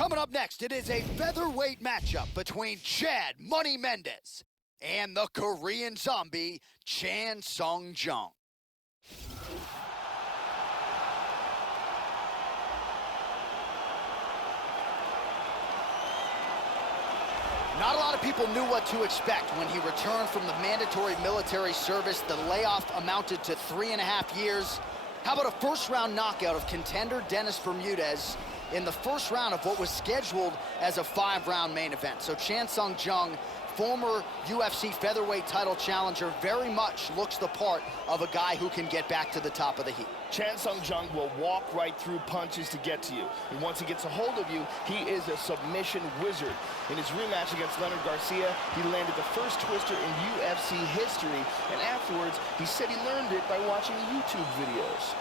Coming up next, it is a featherweight matchup between Chad Money Mendez and the Korean zombie Chan Sung Jung. Not a lot of people knew what to expect when he returned from the mandatory military service. The layoff amounted to 3.5 years. How about a first-round knockout of contender Dennis Bermudez in the first round of what was scheduled as a 5-round main event? So Chan Sung Jung, former UFC featherweight title challenger, very much looks the part of a guy who can get back to the top of the heap. Chan Sung Jung will walk right through punches to get to you. And once he gets a hold of you, he is a submission wizard. In his rematch against Leonard Garcia, he landed the first twister in UFC history. And afterwards, he said he learned it by watching YouTube videos.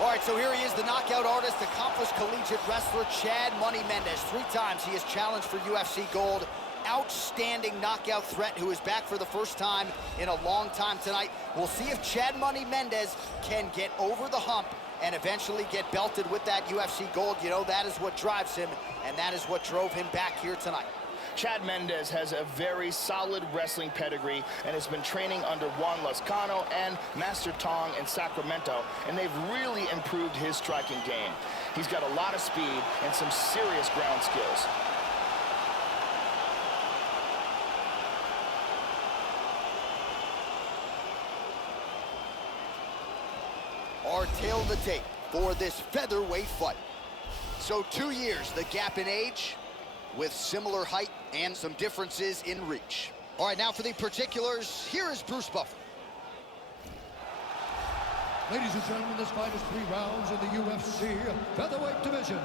All right, so here he is, the knockout artist, accomplished collegiate wrestler, Chad Money Mendez. 3 times he has challenged for UFC gold. Outstanding knockout threat who is back for the first time in a long time tonight. We'll see if Chad Money Mendez can get over the hump and eventually get belted with that UFC gold. You know, that is what drives him, and that is what drove him back here tonight. Chad Mendez has a very solid wrestling pedigree and has been training under Juan Lascano and Master Tong in Sacramento, and they've really improved his striking game. He's got a lot of speed and some serious ground skills. Our tail of the tape for this featherweight fight. So 2 years, the gap in age, with similar height and some differences in reach. All right, now for the particulars, here is Bruce Buffer. Ladies and gentlemen, this fight is 3 rounds in the UFC featherweight division.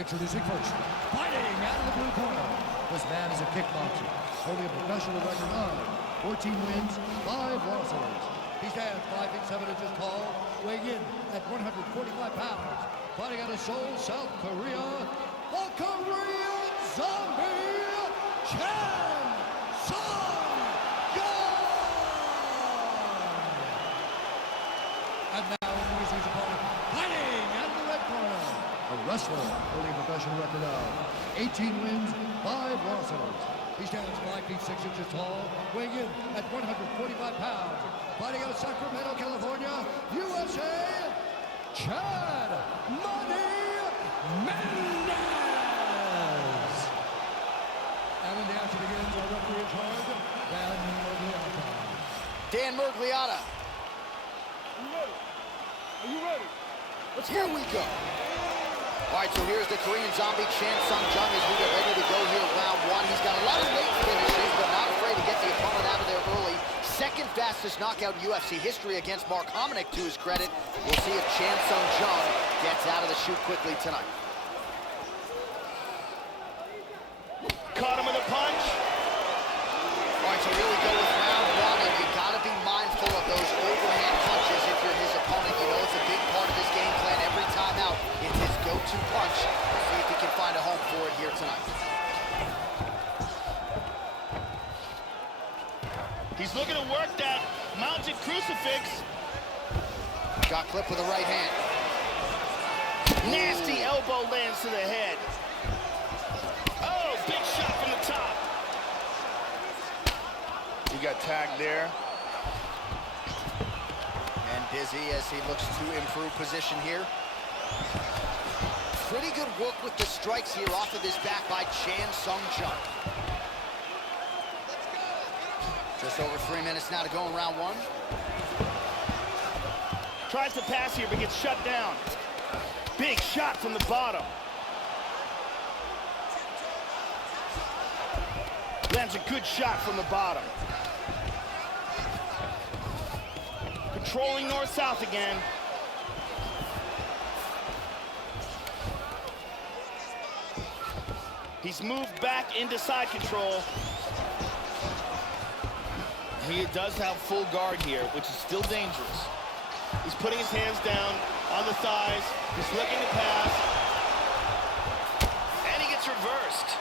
Introducing first, fighting out of the blue corner. This man is a kickboxer, holding a professional record of 14 wins, 5 losses. He stands 5 feet 7 inches tall, weighing in at 145 pounds. Fighting out of Seoul, South Korea, the Korean zombie, Chan Sung Jung. And now, introducing his opponent, fighting out of the red corner, a wrestler holding a professional record of 18 wins, 5 losses. He stands 5 feet 6 inches tall, weighing in at 145 pounds. Fighting out of Sacramento, California, USA, Chad Money Mendez. And when the action begins, our referee in charge, Dan Mergliata. Dan Mergliata. Are you ready? Are you ready? Here we go. All right, so here's the Korean zombie, Chan Sung Jung, as we get ready to go here round 1. He's got a lot of late finishes, but not afraid to get the opponent out of there early. Second fastest knockout in UFC history against Mark Hominick, to his credit. We'll see if Chan Sung Jung gets out of the chute quickly tonight. Caught him with a punch. All right, so here we go with round 1, and you gotta be mindful of those overhand punches if you're his opponent. You know it's a big part of his game plan every time out. It's his go-to punch. We'll see if he can find a home for it here tonight. He's looking to work that mounted crucifix. Got clipped with the right hand. Nasty elbow lands to the head. Oh, big shot from the top. He got tagged there. And busy as he looks to improve position here. Pretty good work with the strikes here off of his back by Chan Sung Jung. Just over 3 minutes now to go in round 1. Tries to pass here, but gets shut down. Big shot from the bottom. Lands a good shot from the bottom. Controlling north-south again. He's moved back into side control. He does have full guard here, which is still dangerous. He's putting his hands down on the thighs. He's looking to pass. And he gets reversed.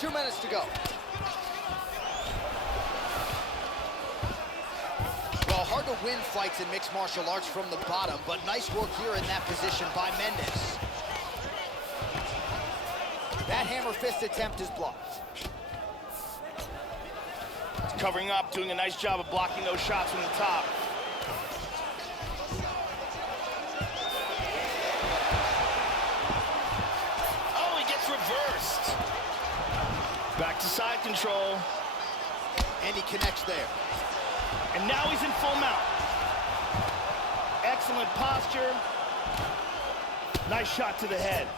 2 minutes to go. Well, hard to win fights in mixed martial arts from the bottom, but nice work here in that position by Mendes. That hammer fist attempt is blocked. He's covering up, doing a nice job of blocking those shots from the top. Oh, he gets reversed. Back to side control. And he connects there. And now he's in full mount. Excellent posture. Nice shot to the head.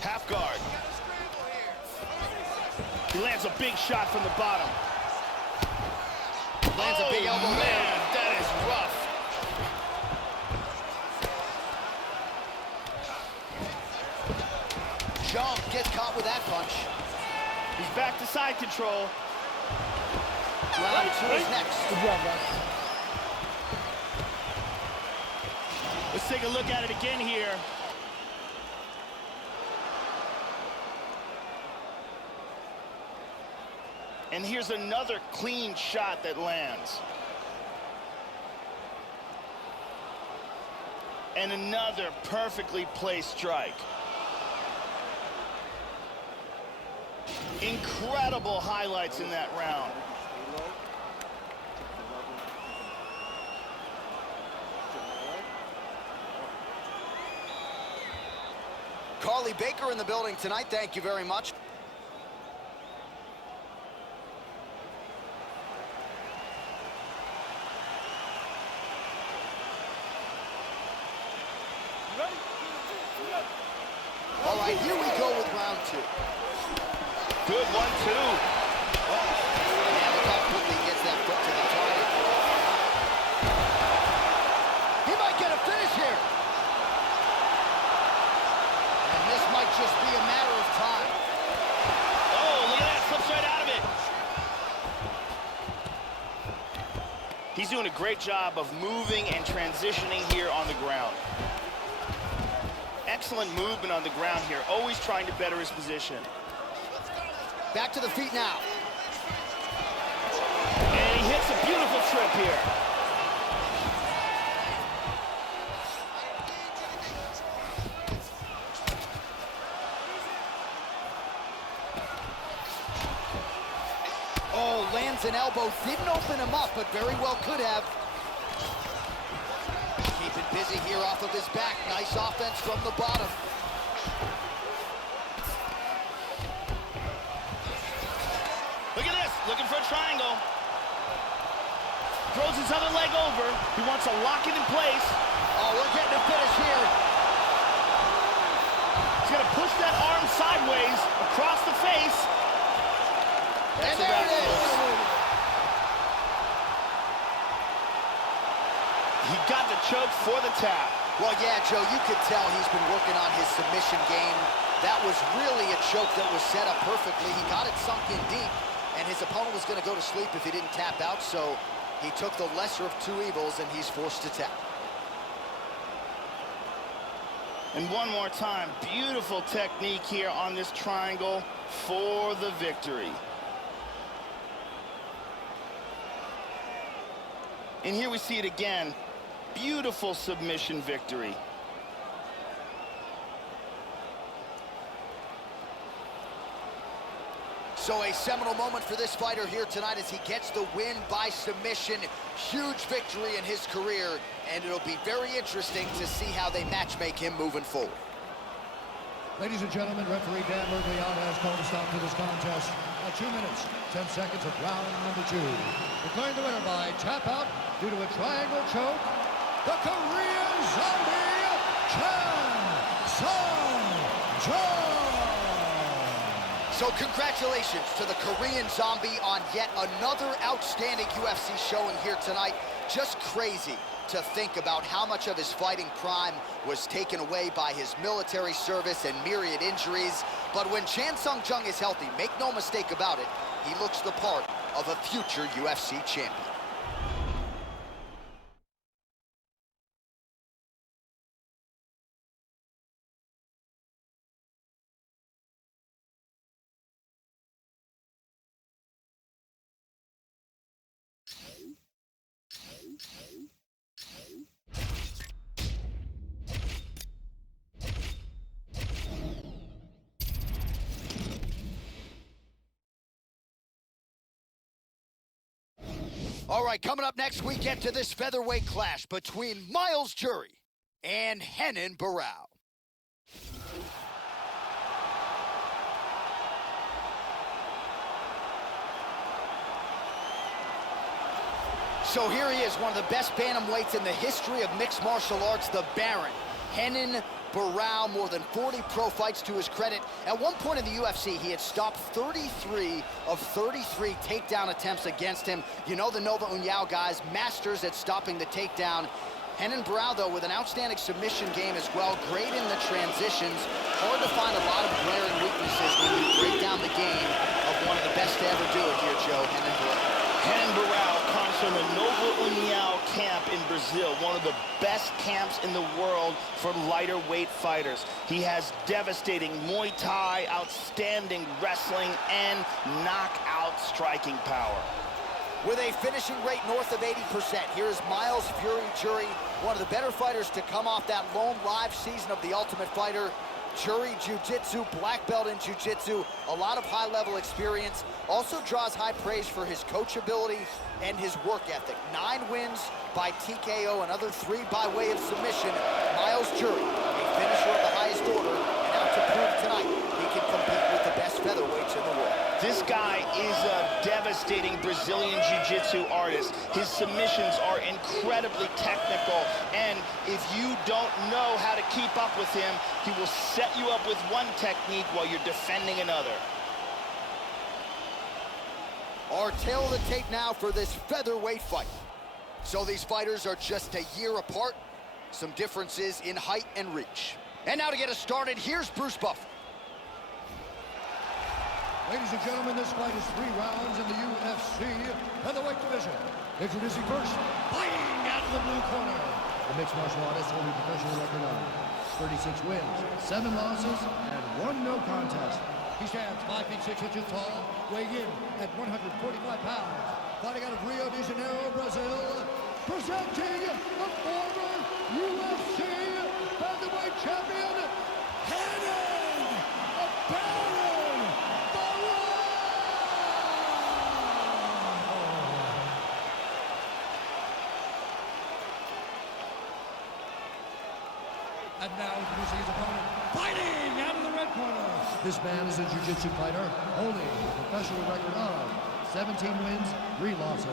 Half guard. He lands a big shot from the bottom. Lands a big elbow man, there. that is rough. Jump gets caught with that punch. He's back to side control. Round 2 is next. Good job, guys. Let's take a look at it again here. And here's another clean shot that lands. And another perfectly placed strike. Incredible highlights in that round. Carly Baker in the building tonight. Thank you very much. All right, here we go with round 2. Good 1-2. Yeah, look how quickly he gets that foot to the target. He might get a finish here. And this might just be a matter of time. Oh, look at that, slips right out of it. He's doing a great job of moving and transitioning here on the ground. Excellent movement on the ground here, always trying to better his position. Back to the feet now. And he hits a beautiful trip here. Oh, lands an elbow. Didn't open him up, but very well could have. Keep it busy here off of his back. Nice offense from the bottom. Look at this, looking for a triangle. Throws his other leg over. He wants to lock it in place. Oh, we're getting a finish here. He's gonna push that arm sideways across the face. And there it is. He got the choke for the tap. Well, yeah, Joe, you could tell he's been working on his submission game. That was really a choke that was set up perfectly. He got it sunk in deep, and his opponent was going to go to sleep if he didn't tap out, so he took the lesser of two evils, and he's forced to tap. And one more time, beautiful technique here on this triangle for the victory. And here we see it again. Beautiful submission victory. So a seminal moment for this fighter here tonight as he gets the win by submission. Huge victory in his career, and it'll be very interesting to see how they matchmake him moving forward. Ladies and gentlemen, referee Dan Merglion has called a stop to this contest at 2 minutes, 10 seconds of round number 2. Declaring the winner by tap out due to a triangle choke, the Korean Zombie, So congratulations to the Korean Zombie on yet another outstanding UFC showing here tonight. Just crazy to think about how much of his fighting prime was taken away by his military service and myriad injuries. But when Chan Sung Jung is healthy, make no mistake about it, he looks the part of a future UFC champion. All right, coming up next, we get to this featherweight clash between Miles Jury and Renan Barão. So here he is, one of the best bantamweights in the history of mixed martial arts, the Baron, Renan Barão. More than 40 pro fights to his credit. At one point in the UFC, he had stopped 33 of 33 takedown attempts against him. You know the Nova União guys, masters at stopping the takedown. Renan Barão, though, with an outstanding submission game as well, great in the transitions. Hard to find a lot of glaring weaknesses when you break down the game of one of the best to ever do it here, Joe, Renan Barão. Renan Barão comes from the Nova União camp in Brazil, one of the best camps in the world for lighter weight fighters. He has devastating Muay Thai, outstanding wrestling, and knockout striking power. With a finishing rate north of 80%, here is Miles Fury Jury, one of the better fighters to come off that lone live season of The Ultimate Fighter. Jury Jiu-Jitsu, black belt in Jiu-Jitsu, a lot of high-level experience. Also draws high praise for his coachability and his work ethic. 9 wins by TKO, another 3 by way of submission. Miles Jury, a finisher of the highest order, and out to prove tonight he can compete with the best featherweights in the world. This guy is a devastating Brazilian Jiu-Jitsu artist. His submissions are incredibly technical, and if you don't know how to keep up with him, he will set you up with one technique while you're defending another. Our tail of the tape now for this featherweight fight. So these fighters are just a year apart. Some differences in height and reach. And now to get us started, here's Bruce Buffer. Ladies and gentlemen, this fight is 3 rounds in the UFC featherweight division. Introducing first, fighting out of the blue corner. The mixed martial artist holding professional record of 36 wins, 7 losses, and 1 no contest. He stands 5 feet 6 inches tall, weighing in at 145 pounds. Fighting out of Rio de Janeiro, Brazil, presenting the former UFC featherweight champion, Renan Barão. And now introducing his opponent, fighting out of the red corner. This man is a jiu-jitsu fighter, holding a professional record of 17 wins, 3 losses.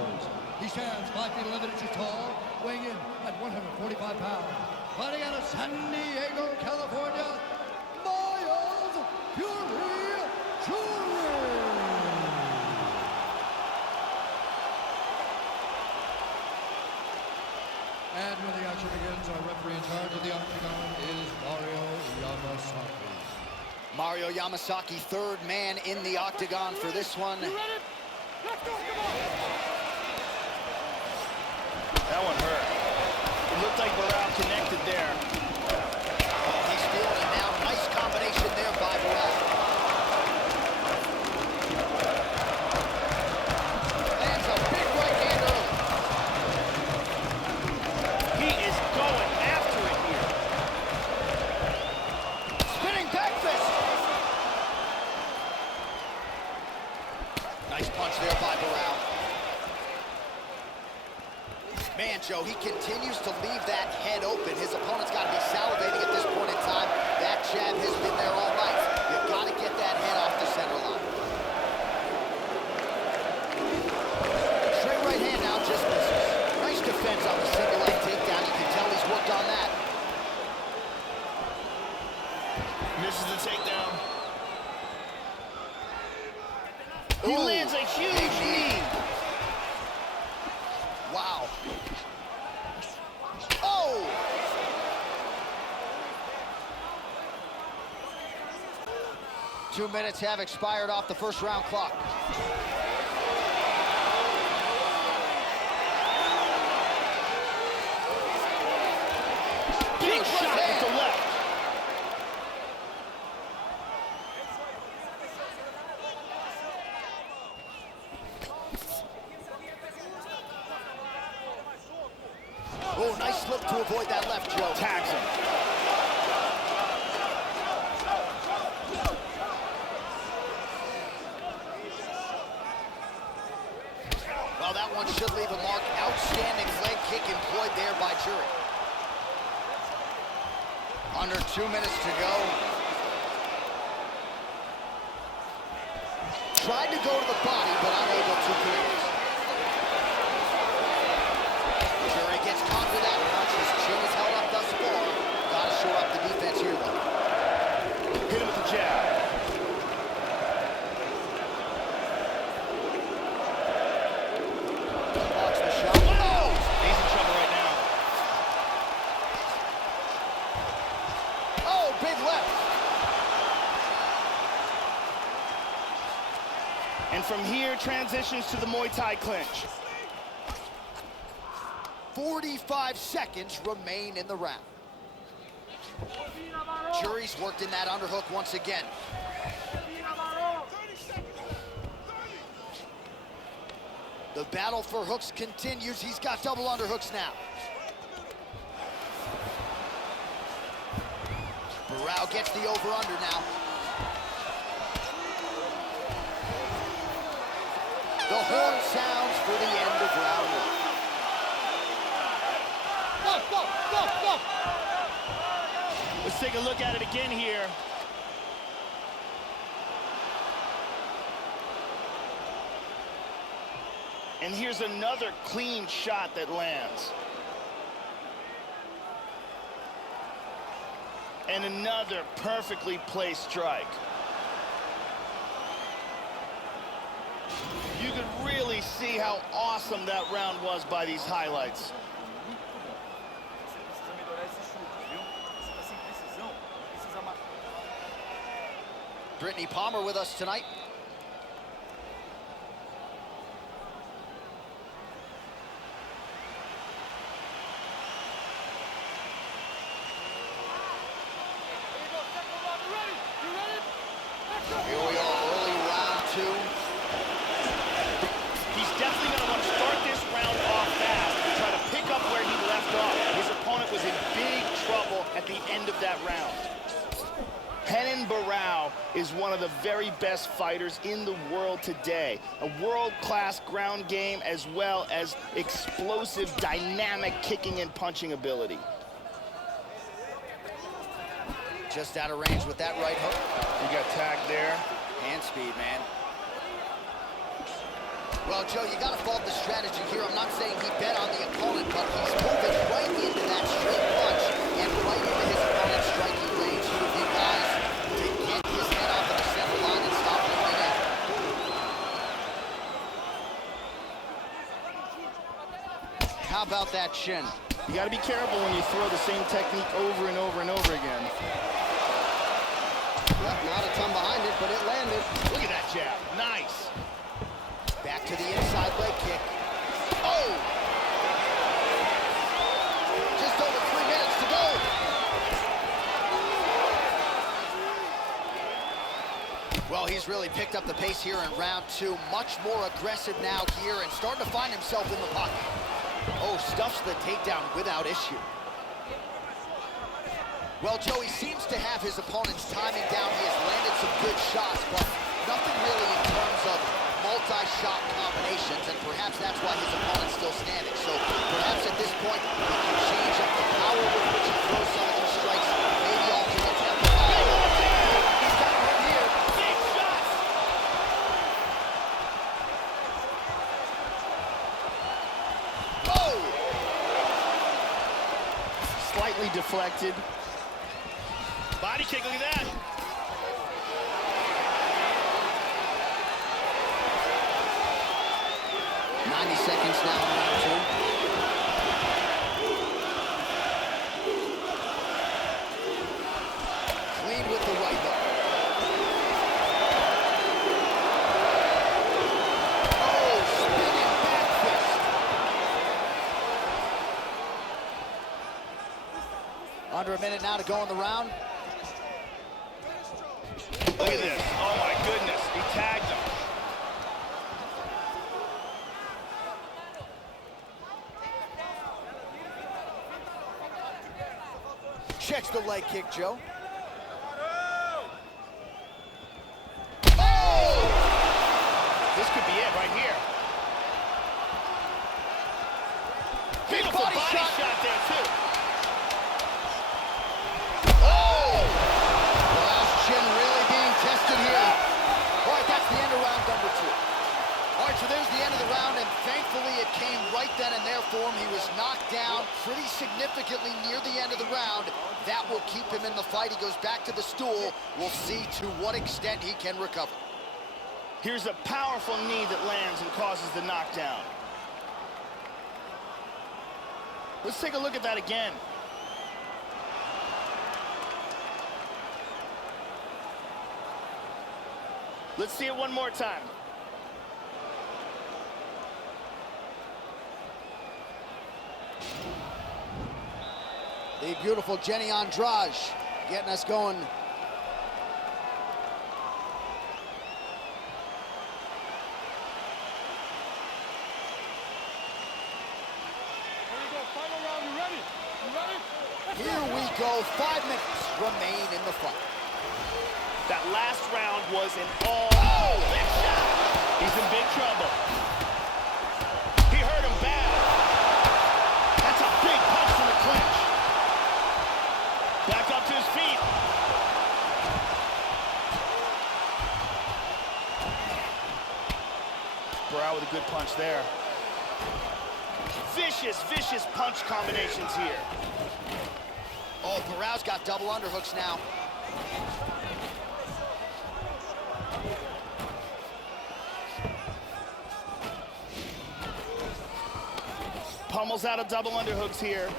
He stands 5 feet 11 inches tall, weighing in at 145 pounds. Fighting out of San Diego, California, Miles Fury Jury. And when the action begins, our referee in charge of the octagon is Mario Yamasaki. Mario Yamasaki, 3rd man in the octagon for this one. You ready? Let's go, come on! That one hurt. It looked like Barão connected there. He's feeling it now. Nice combination there by Barão. Lands a big right hand early. He is going after it here. Spinning back fist. Nice punch there by Barão. Man, Joe, he continues to leave that head open. His opponent's got to be salivating at this point in time. That jab has been there all night. You've got to get that head off the center line. Straight right hand now, just misses. Nice defense on the single leg takedown. You can tell he's worked on that. Misses the takedown. He Ooh, lands a huge knee. Wow. Oh! 2 minutes have expired off the first round clock. Big shot with the left. Oh, nice slip to avoid that left, Joe. Tags him. Well, that one one should leave a mark. Outstanding leg kick employed there by Jury. Under 2 minutes to go. Tried to go to the body, but unable to connect. Jury gets caught with that punch. His chin is held up thus far. Gotta shore up the defense here, though. Hit him with the jab. Watch the shot. Oh! He's in trouble right now. Oh, big left. And from here, transitions to the Muay Thai clinch. 45 seconds remain in the round. Jury's worked in that underhook once again. The battle for hooks continues. He's got double underhooks now. Barao gets the over-under now. The horn sounds for the end of round one. Go! Let's take a look at it again here. And here's another clean shot that lands. And another perfectly placed strike. You could really see how awesome that round was by these highlights. Brittany Palmer with us tonight. Here we are, early round two. He's definitely going to want to start this round off fast and try to pick up where he left off. His opponent was in big trouble at the end of that round. Renan Barao is one of the very best fighters in the world today. A world-class ground game as well as explosive, dynamic kicking and punching ability. Just out of range with that right hook. He got tagged there. Hand speed, man. Well, Joe, you gotta fault the strategy here. I'm not saying he bet on the opponent, but he's moving right into that straight punch and right into his opponent's striking range. He would be wise to get his head off of the center line and stop moving in. How about that shin? You gotta be careful when you throw the same technique over and over and over again. Yep, not a ton behind it, but it landed. Look at that jab. Nice. Back to the inside leg kick. Oh! Just over 3 minutes to go. Well, he's really picked up the pace here in round two. Much more aggressive now here and starting to find himself in the pocket. Oh, stuffs the takedown without issue. Well, Joey seems to have his opponent's timing down. He has landed some good shots, but nothing really in terms of multi-shot combinations, and perhaps that's why his opponent's still standing. So perhaps at this point, he can change up the power with which he throws some of these strikes, maybe alternate tempo. Oh, he's got one here. Big shots. Oh! Slightly deflected. Body kick, look at that. Seconds now in round two. Clean with the right hook. Oh, spinning back fist. Under a minute now to go in the round. Look at this. Oh my goodness. He tagged him. Checks the leg kick, Joe. Oh! This could be it right here. Big Beautiful body shot. there, too. Oh! Well, chin really being tested here. All right, that's the end of round number 2. All right, so there's the end of the round, and thankfully it came right then and there for him. He was knocked down pretty significantly near the end of the round. That will keep him in the fight. He goes back to the stool. We'll see to what extent he can recover. Here's a powerful knee that lands and causes the knockdown. Let's take a look at that again. Let's see it one more time. The beautiful Jenny Andrade getting us going. Here we go, final round, you ready? You ready? Here we go, 5 minutes remain in the fight. That last round was an all. Big shot! He's in big trouble. He hurt him bad. That's a big punch from the clinch. Back up to his feet. Burrell with a good punch there. Vicious, vicious punch combinations here. Oh, Burrell's got double underhooks now. Pummels out of double underhooks here.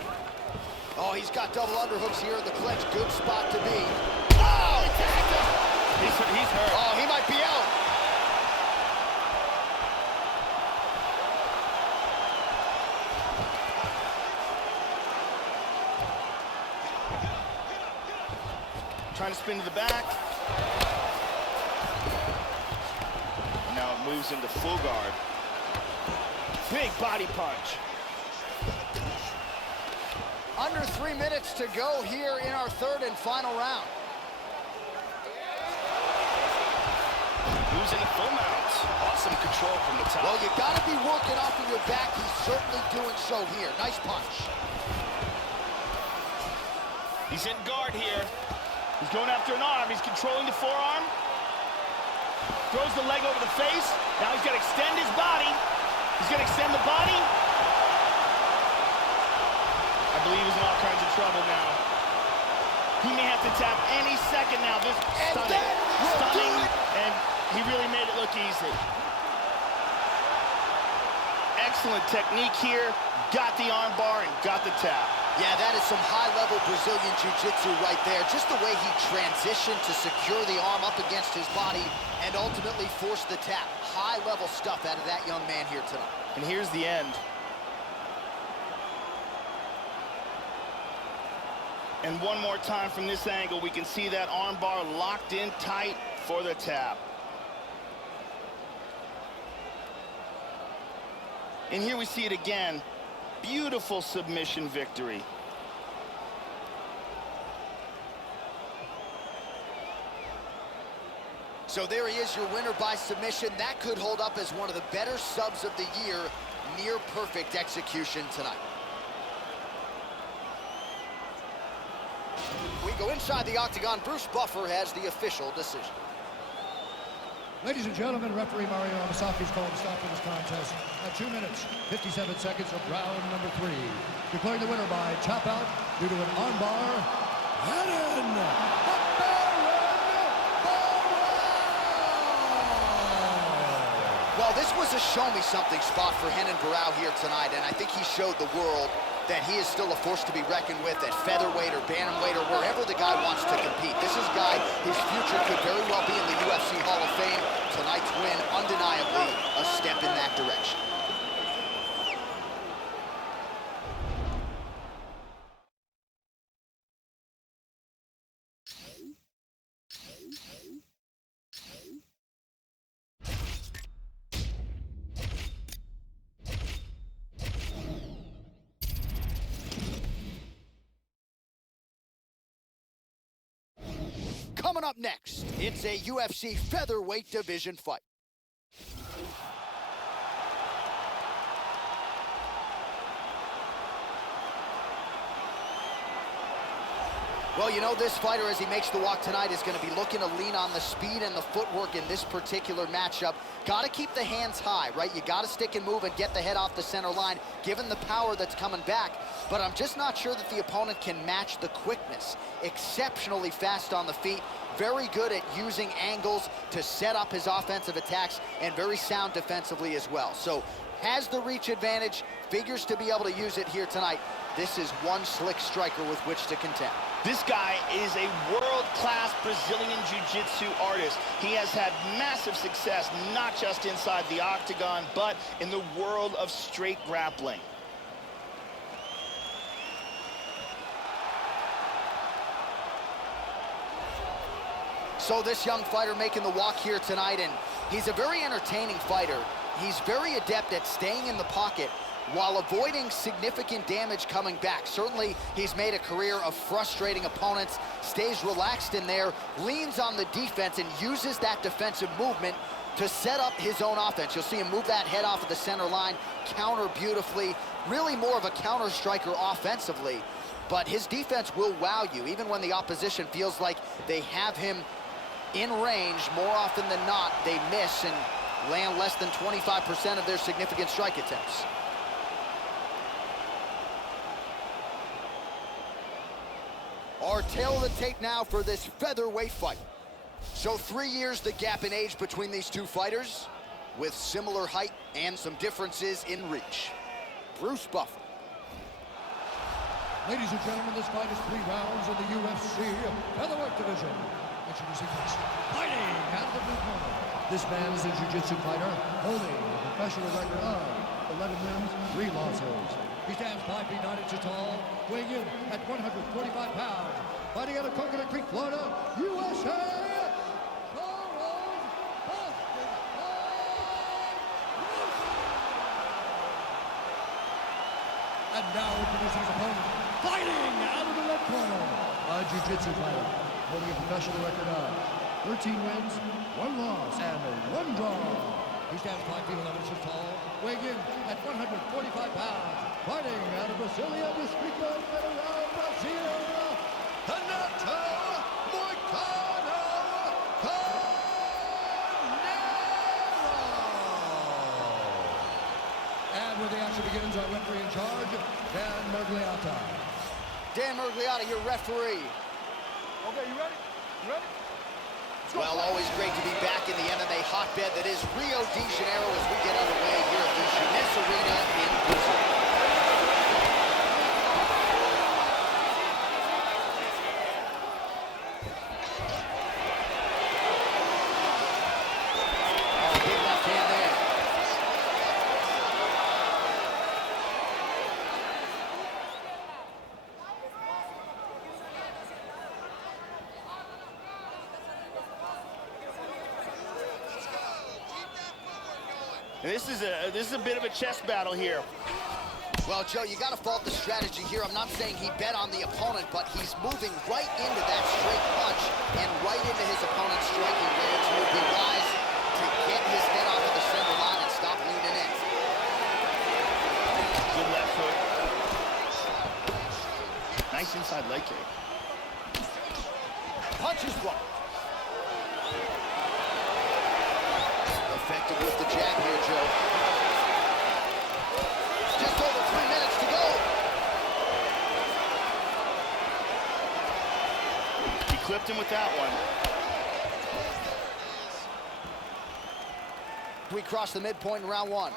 Oh, he's got double underhooks here in the clinch. Good spot to be. Oh, he tagged him. He's hurt. Oh, he might be out. Trying to spin to the back. Now it moves into full guard. Big body punch. Under 3 minutes to go here in our third and final round. Moves into full mounts. Awesome control from the top. Well, you got to be working off of your back. He's certainly doing so here. Nice punch. He's in guard here. He's going after an arm. He's controlling the forearm. Throws the leg over the face. Now he's got to extend his body. He's going to extend the body. I believe he's in all kinds of trouble now. He may have to tap any second now. This stunning, and he really made it look easy. Excellent technique here. Got the arm bar and got the tap. Yeah, that is some high-level Brazilian Jiu-Jitsu right there. Just the way he transitioned to secure the arm up against his body and ultimately force the tap. High-level stuff out of that young man here tonight. And here's the end. And one more time from this angle, we can see that arm bar locked in tight for the tap. And here we see it again. Beautiful submission victory. So there he is, your winner by submission. That could hold up as one of the better subs of the year. Near perfect execution tonight. We go inside the octagon. Bruce Buffer has the official decision. Ladies and gentlemen, referee Mario Amasaki's called a stop to this contest at 2 minutes, 57 seconds of round number 3. Declaring the winner by tap out due to an armbar, Henan Well, this was a show-me-something spot for Henan Barao here tonight, and I think he showed the world that he is still a force to be reckoned with at featherweight or bantamweight or wherever the guy wants to compete. This is a guy, his future could very well be in the UFC Hall of Fame. Tonight's win, undeniably, a step in that direction. Coming up next, it's a UFC featherweight division fight. Ladies and gentlemen, referee Mario Amasaki has called a stop to this contest at 2 minutes, 57 seconds of round number 3. Declaring the winner by tap out due to an armbar, Henan. Well, this was a show-me-something spot for Henan Barao here tonight, and I think he showed the world that he is still a force to be reckoned with at featherweight or bantamweight or wherever the guy wants to compete. This is a guy, his future could very well be in the UFC Hall of Fame. Tonight's win, undeniably, a step in that direction. Coming up next, it's a UFC featherweight division fight. Well, you know, this fighter, as he makes the walk tonight, is going to be looking to lean on the speed and the footwork in this particular matchup. Got to keep the hands high, right? You got to stick and move and get the head off the center line, given the power that's coming back. But I'm just not sure that the opponent can match the quickness. Exceptionally fast on the feet, very good at using angles to set up his offensive attacks, and very sound defensively as well. So has the reach advantage, figures to be able to use it here tonight. This is one slick striker with which to contend. This guy is a world-class Brazilian jiu-jitsu artist. He has had massive success, not just inside the octagon, but in the world of straight grappling. So this young fighter making the walk here tonight, and he's a very entertaining fighter. He's very adept at staying in the pocket while avoiding significant damage coming back. Certainly, he's made a career of frustrating opponents, stays relaxed in there, leans on the defense, and uses that defensive movement to set up his own offense. You'll see him move that head off of the center line, counter beautifully, really more of a counter striker offensively. But his defense will wow you, even when the opposition feels like they have him in range. More often than not, they miss and land less than 25% of their significant strike attempts. Our tail of the tape now for this featherweight fight. So 3 years the gap in age between these two fighters, with similar height and some differences in reach. Bruce Buffer. Ladies and gentlemen, this fight is 3 rounds in the UFC featherweight division. Introducing first, fighting out of the blue corner. This man is a jiu-jitsu fighter, holding a professional record of 11 wins, 3 losses. He stands 5 feet 9 inches tall, weighing in at 145 pounds. Fighting out of Coconut Creek, Florida, USA. And now introducing his opponent, fighting out of the red corner, a jiu-jitsu fighter, holding a professional record of 13 wins, 1 loss, and 1 draw. He stands 5 feet 11 inches tall, weighing in at 145 pounds. Fighting out of Brasilia, Distrito Federal, Brazil, Renato Moicano Carneiro. And when the action begins, our referee in charge, Dan Mergliata. Dan Mergliata, your referee. Okay, you ready? You ready? Well, always great to be back in the MMA hotbed that is Rio de Janeiro as we get underway here at the Jeunesse Arena in Brazil. Oh, big left hand there. And this is a bit of a chess battle here. Well, Joe, you got to fault the strategy here. I'm not saying he bet on the opponent, but he's moving right into that straight punch and right into his opponent's striking range. He would be wise to get his head off of the center line and stop leaning in. Good left foot. Nice inside leg kick. Punch is blocked. Effective with the jab here, Joe. Just over 3 minutes to go. He clipped him with that one. We cross the midpoint in round 1.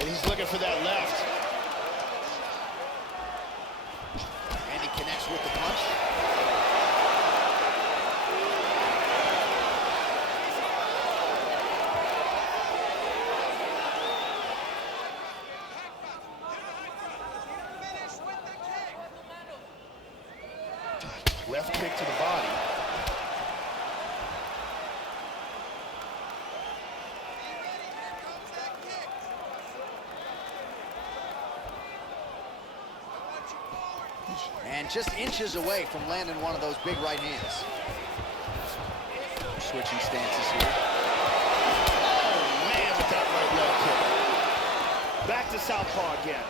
And he's looking for that left. And he connects with the punch. Left kick to the body. And just inches away from landing one of those big right hands. switching stances here. Oh, man, with that right leg kick. Back to southpaw again.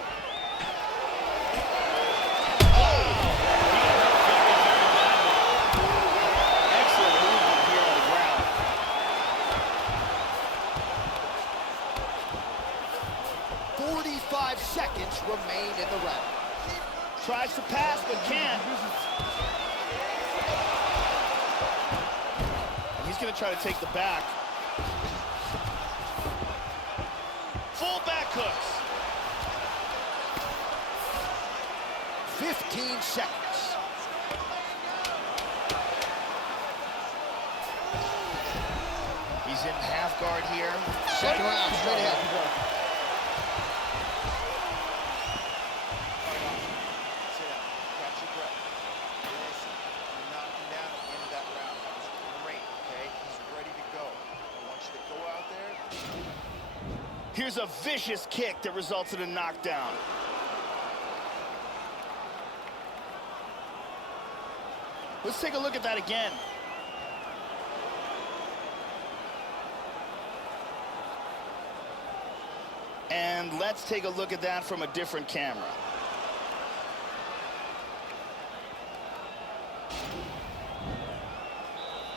Excellent movement here on the ground. 45 seconds remain in the round. Tries to pass, but can't. He's going to try to take the back. Full back hooks. 15 seconds. He's in half guard here. Second round, straight ahead. Here's a vicious kick that results in a knockdown. Let's take a look at that again. And let's take a look at that from a different camera.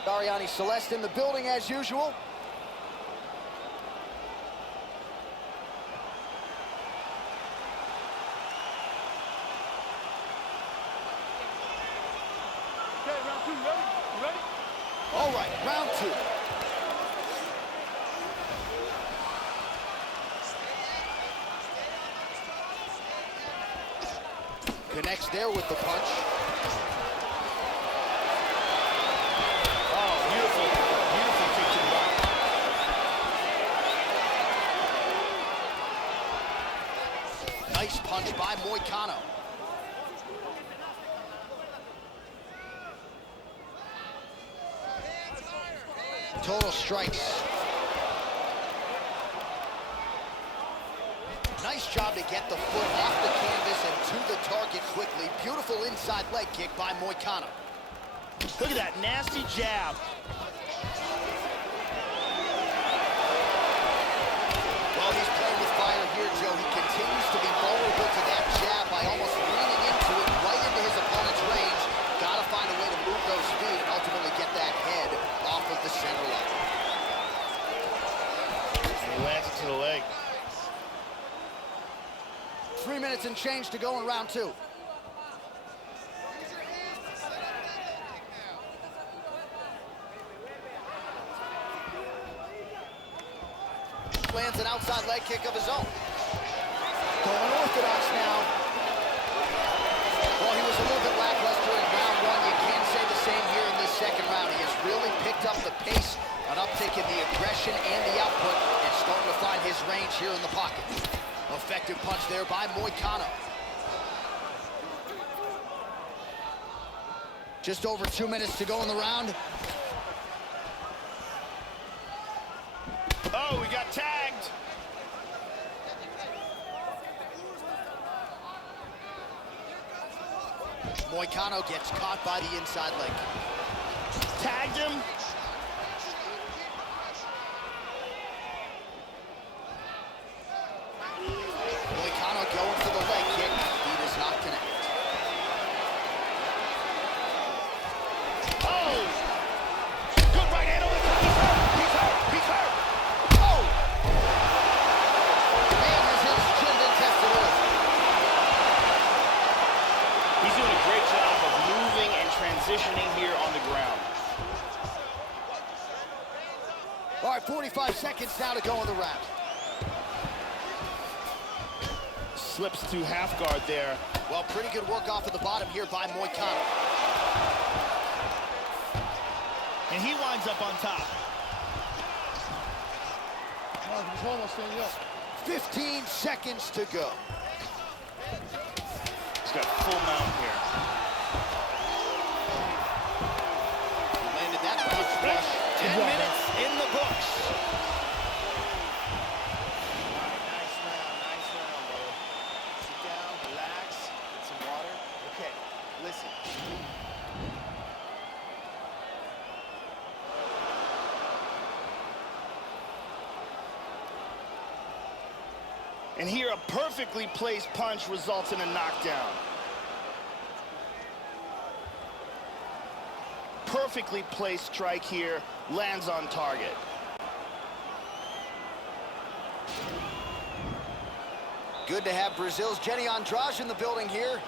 Ariane Celeste in the building as usual. Okay, round two, you ready? You ready? All right, round two. Connects there with the punch. Oh, beautiful. Beautiful kick to the body. Nice punch by Moicano. Total strikes. Nice job to get the foot off the canvas and to the target quickly. Beautiful inside leg kick by Moicano. Look at that nasty jab. Well, he's playing with fire here, Joe. He continues to be vulnerable to that jab by almost leaning into it right into his opponent's range. Got to find a way to move those feet and ultimately get that head off of the center line. He lands it to the leg. 3 minutes and change to go in round two. Lands an outside leg kick of his own. Going orthodox now. Well, he was a little bit lackluster in round one. You can't say the same here in this second round. He has really picked up the pace, an uptick in the aggression and the output, and starting to find his range here in the pocket. Effective punch there by Moicano. Just over 2 minutes to go in the round. Oh, we got tagged. Moicano gets caught by the inside leg. Tagged him. Moicano going for the leg kick. He does not connect. Oh! Good right hand over the top. He's hurt. He's hurt. Oh! Man has his chin been tested early. He's doing a great job of moving and transitioning here on the ground. All right, 45 seconds now to go in the round. Slips to half guard there. Well, pretty good work off of the bottom here by Moicano. And he winds up on top. He's almost standing up. 15 seconds to go. He's got full mount here. He landed that punch flush. 10 minutes in the books. Nice round, bro. Sit down, relax, get some water. Okay, listen. And here, a perfectly placed punch results in a knockdown. Perfectly placed strike here lands on target. Good to have Brazil's Jenny Andrade in the building here.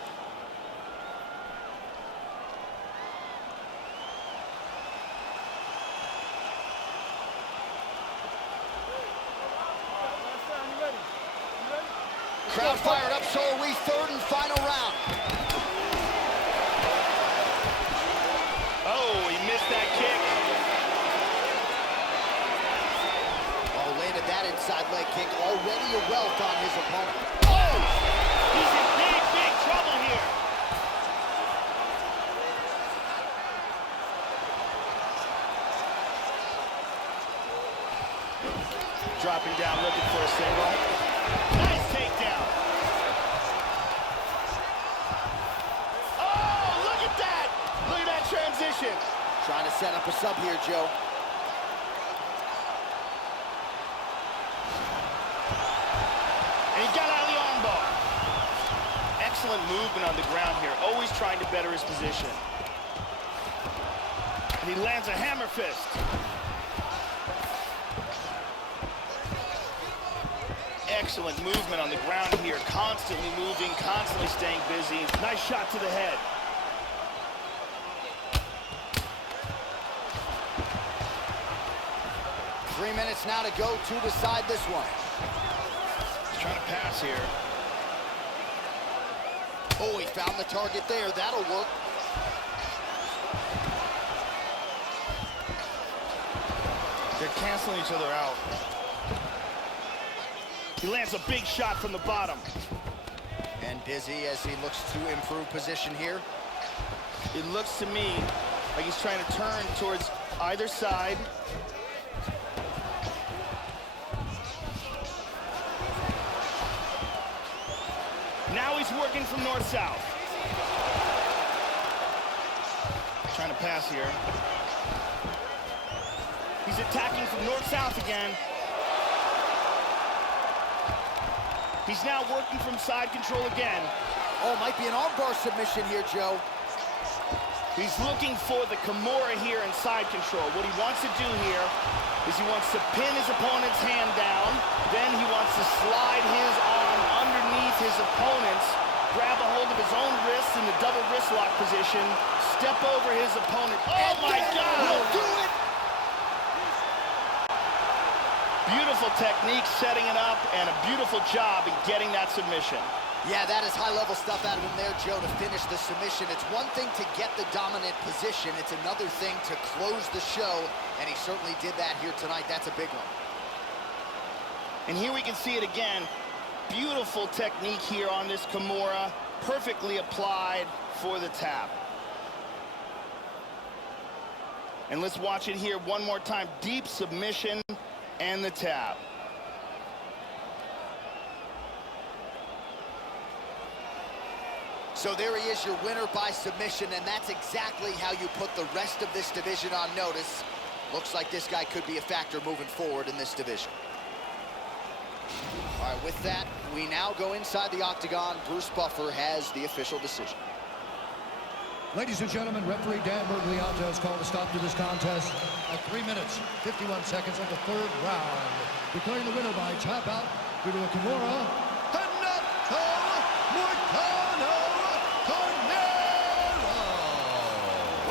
Crowd fired up, so are we. Third and final round. Oh, he missed that kick. Oh, landed that inside leg kick. Already a welt on his opponent. Oh! He's in big, big trouble here. Dropping down, looking for a single. Nice takedown. Oh, look at that! Look at that transition. Trying to set up a sub here, Joe. And he got out of the armbar. Excellent movement on the ground here, always trying to better his position. And he lands a hammer fist. Excellent movement on the ground here, constantly moving, constantly staying busy. Nice shot to the head. Three minutes now to go to decide this one. He's trying to pass here. Oh, he found the target there. That'll work. They're canceling each other out. He lands a big shot from the bottom. And busy as he looks to improve position here. It looks to me like he's trying to turn towards either side. Now he's working from north-south. Trying to pass here. He's attacking from north-south again. He's now working from side control again. Oh, might be an armbar submission here, Joe. He's looking for the Kimura here in side control. What he wants to do here is he wants to pin his opponent's hand down. Then he wants to slide his arm underneath his opponent's, grab a hold of his own wrist in the double wrist lock position, step over his opponent. Oh my God! We'll do it! Beautiful technique setting it up, and a beautiful job in getting that submission. Yeah, that is high-level stuff out of him there, Joe, to finish the submission. It's one thing to get the dominant position. It's another thing to close the show, and he certainly did that here tonight. That's a big one. And here we can see it again. Beautiful technique here on this Kimura, perfectly applied for the tap. And let's watch it here one more time. Deep submission and the tap. So there he is, your winner by submission, and that's exactly how you put the rest of this division on notice. Looks like this guy could be a factor moving forward in this division. All right, with that, we now go inside the octagon. Bruce Buffer has the official decision. Ladies and gentlemen, referee Dan Bergliata has called a stop to this contest at 3 minutes, 51 seconds of the third round. Declaring the winner by tap out due to a Kimura,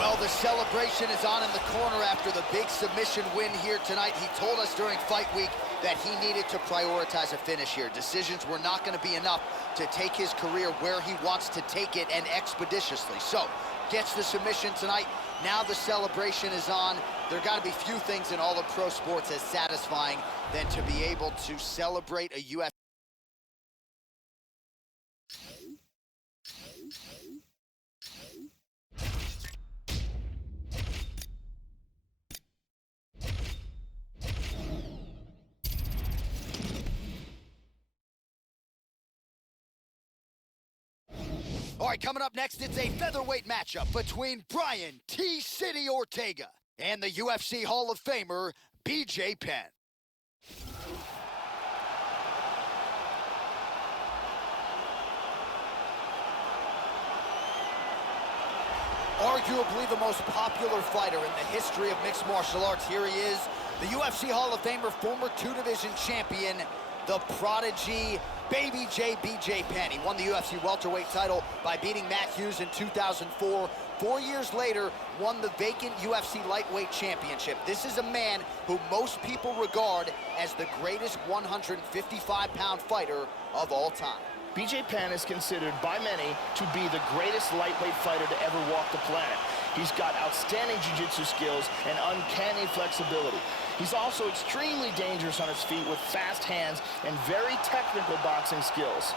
Well, the celebration is on in the corner after the big submission win here tonight. He told us during fight week that he needed to prioritize a finish here. Decisions were not going to be enough to take his career where he wants to take it, and expeditiously. So, gets the submission tonight. Now the celebration is on. There got to be few things in all of pro sports as satisfying than to be able to celebrate a UFC. All right, coming up next, it's a featherweight matchup between Brian T. City Ortega and the UFC Hall of Famer, BJ Penn. Arguably the most popular fighter in the history of mixed martial arts. Here he is, the UFC Hall of Famer, former two-division champion, the prodigy, Baby J, BJ Penn. He won the UFC welterweight title by beating Matt Hughes in 2004. 4 years later, won the vacant UFC lightweight championship. This is a man who most people regard as the greatest 155-pound fighter of all time. BJ Penn is considered by many to be the greatest lightweight fighter to ever walk the planet. He's got outstanding jiu-jitsu skills and uncanny flexibility. He's also extremely dangerous on his feet with fast hands and very technical boxing skills.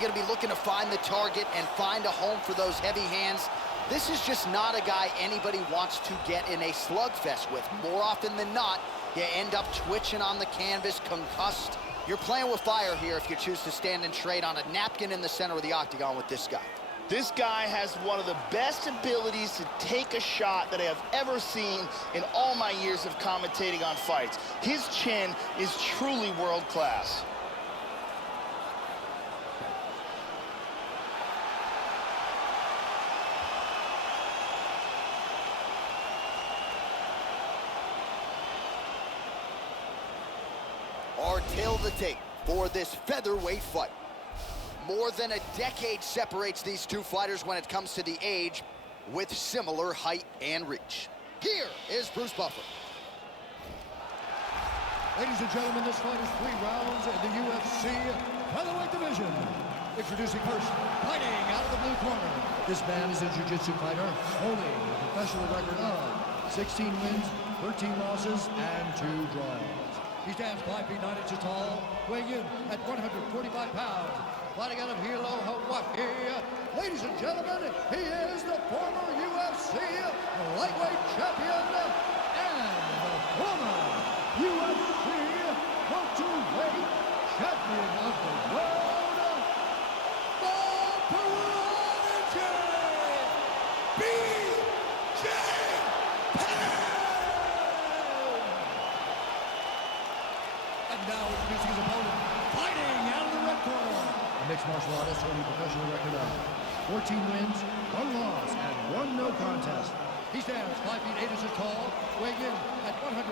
Going to be looking to find the target and find a home for those heavy hands. This is just not a guy anybody wants to get in a slugfest with. More often than not, you end up twitching on the canvas, concussed. You're playing with fire here if you choose to stand and trade on a napkin in the center of the octagon with this guy. This guy has one of the best abilities to take a shot that I have ever seen in all my years of commentating on fights. His chin is truly world class. Our tale of the tape for this featherweight fight. More than a decade separates these two fighters when it comes to the age, with similar height and reach. Here is Bruce Buffer. Ladies and gentlemen, this fight is 3 rounds in the UFC featherweight division. Introducing first, fighting out of the blue corner. This man is a jiu-jitsu fighter, holding a professional record of 16 wins, 13 losses, and 2 draws. He stands 5 feet 9 inches tall, weighing in at 145 pounds. Fighting out of Hilo, Hawaii. Ladies and gentlemen, he is the former UFC lightweight champion and the former UFC welterweight champion of the world, the prodigy, BJ Penn! And now introducing his opponent, fighting out of the red corner. A mixed martial artist holding a professional record of 14 wins, 1 loss, and 1 no contest. He stands 5 feet 8 inches tall, weighing in at 145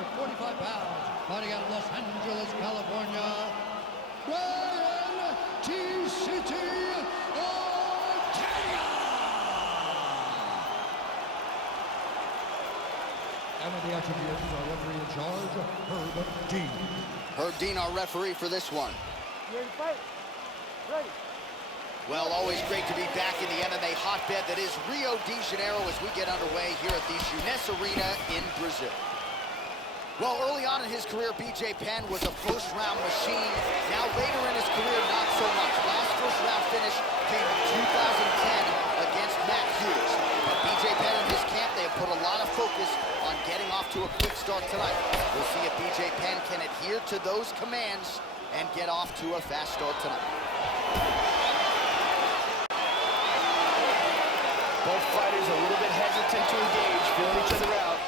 pounds. Fighting out of Los Angeles, California, Brian T-City Ortega! And with the action begins, our referee in charge, Herb Dean. Herb Dean, our referee for this one. You ready to fight? Ready. Well, always great to be back in the MMA hotbed that is Rio de Janeiro as we get underway here at the Juness Arena in Brazil. Well, early on in his career, BJ Penn was a first-round machine. Now, later in his career, not so much. Last first-round finish came in 2010 against Matt Hughes. But BJ Penn and his camp, they have put a lot of focus on getting off to a quick start tonight. We'll see if BJ Penn can adhere to those commands and get off to a fast start tonight. Both fighters a little bit hesitant to engage, feeling each other out.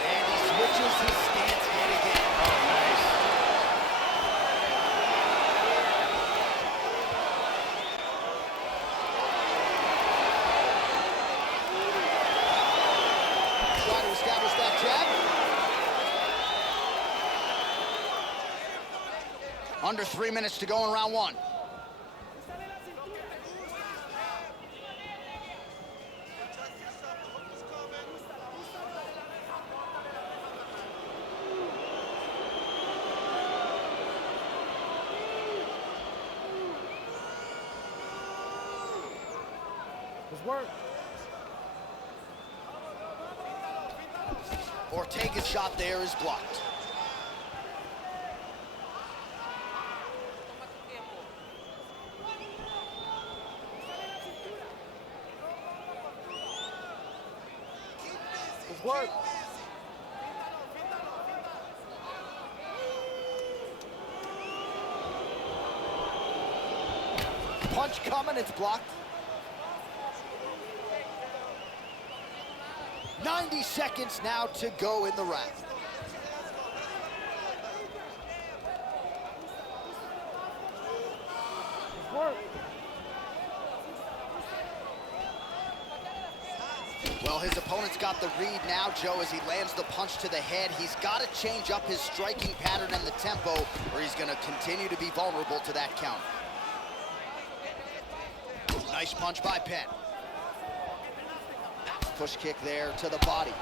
And he switches his stance yet again. Oh, nice. Trying to establish that jab. Under 3 minutes to go in round 1. Let's work. Ortega's shot there is blocked. Let's work. Punch coming, it's blocked. 90 seconds now to go in the round. Well, his opponent's got the read now, Joe, as he lands the punch to the head. He's got to change up his striking pattern and the tempo, or he's going to continue to be vulnerable to that count. Nice punch by Penn. Push kick there to the body.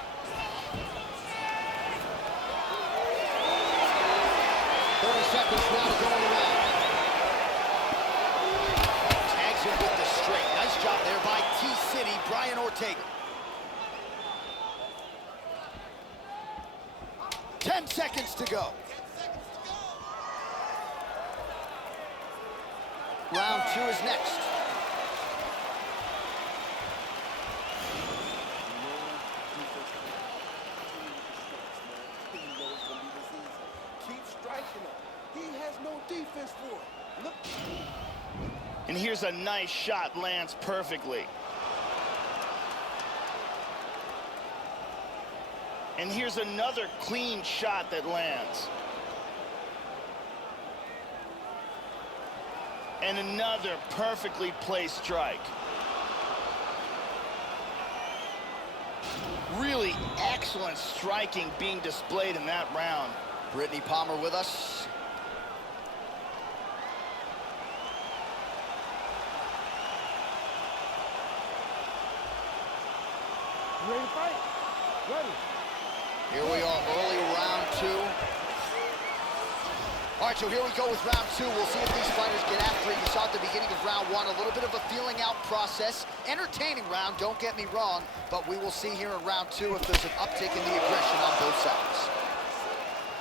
Seconds now to go in the round. Tags him with the straight. Nice job there by T-City, Brian Ortega. 10 seconds to go. Round 2 is next. Defense for it. Look. And here's a nice shot, lands perfectly. And here's another clean shot that lands. And another perfectly placed strike. Really excellent striking being displayed in that round. Brittany Palmer with us. Ready to fight? Ready. Here we are, early round 2. All right, so here we go with round 2. We'll see if these fighters get after it. You saw at the beginning of round 1, a little bit of a feeling out process. Entertaining round, don't get me wrong, but we will see here in round 2 if there's an uptick in the aggression on both sides.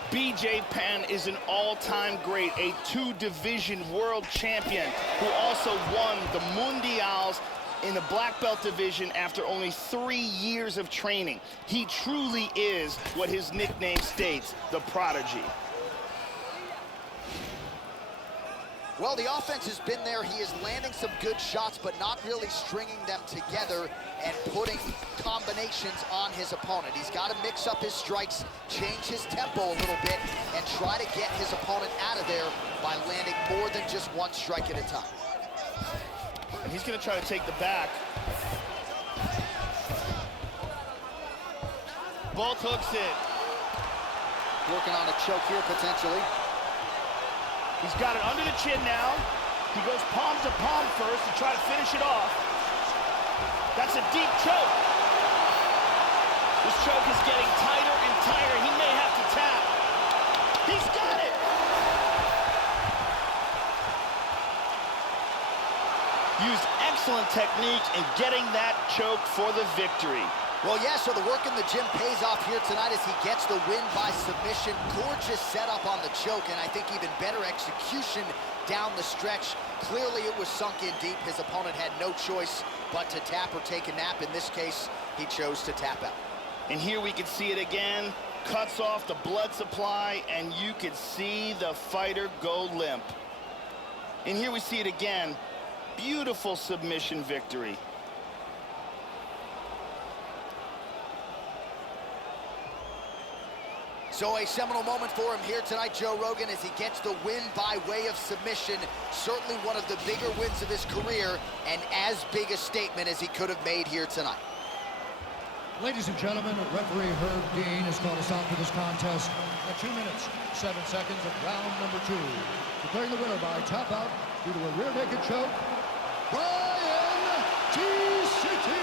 BJ Penn is an all-time great, a 2-division world champion who also won the Mundials in the black belt division after only 3 years of training. He truly is what his nickname states, the Prodigy. Well, the offense has been there. He is landing some good shots, but not really stringing them together and putting combinations on his opponent. He's got to mix up his strikes, change his tempo a little bit, and try to get his opponent out of there by landing more than just one strike at a time. And he's going to try to take the back. Both hooks in. Working on a choke here, potentially. He's got it under the chin now. He goes palm to palm first to try to finish it off. That's a deep choke. This choke is getting tighter and tighter. He may have to tap. He's got it. Used excellent technique in getting that choke for the victory. Well, yeah, so the work in the gym pays off here tonight as he gets the win by submission. Gorgeous setup on the choke, and I think even better execution down the stretch. Clearly, it was sunk in deep. His opponent had no choice but to tap or take a nap. In this case, he chose to tap out. And here we can see it again. Cuts off the blood supply, and you can see the fighter go limp. And here we see it again. Beautiful submission victory. So a seminal moment for him here tonight, Joe Rogan, as he gets the win by way of submission. Certainly one of the bigger wins of his career, and as big a statement as he could have made here tonight. Ladies and gentlemen, referee Herb Dean has called a stop to this contest at 2 minutes, 7 seconds of round number 2. Declaring the winner by tap out due to a rear naked choke, Brian T-City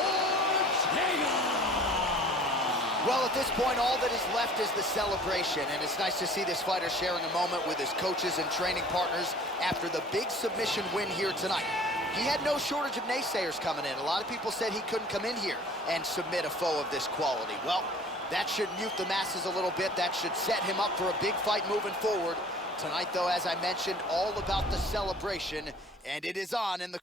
Ortega! Well, at this point, all that is left is the celebration, and it's nice to see this fighter sharing a moment with his coaches and training partners after the big submission win here tonight. He had no shortage of naysayers coming in. A lot of people said he couldn't come in here and submit a foe of this quality. Well, that should mute the masses a little bit. That should set him up for a big fight moving forward. Tonight, though, as I mentioned, all about the celebration, and it is on in the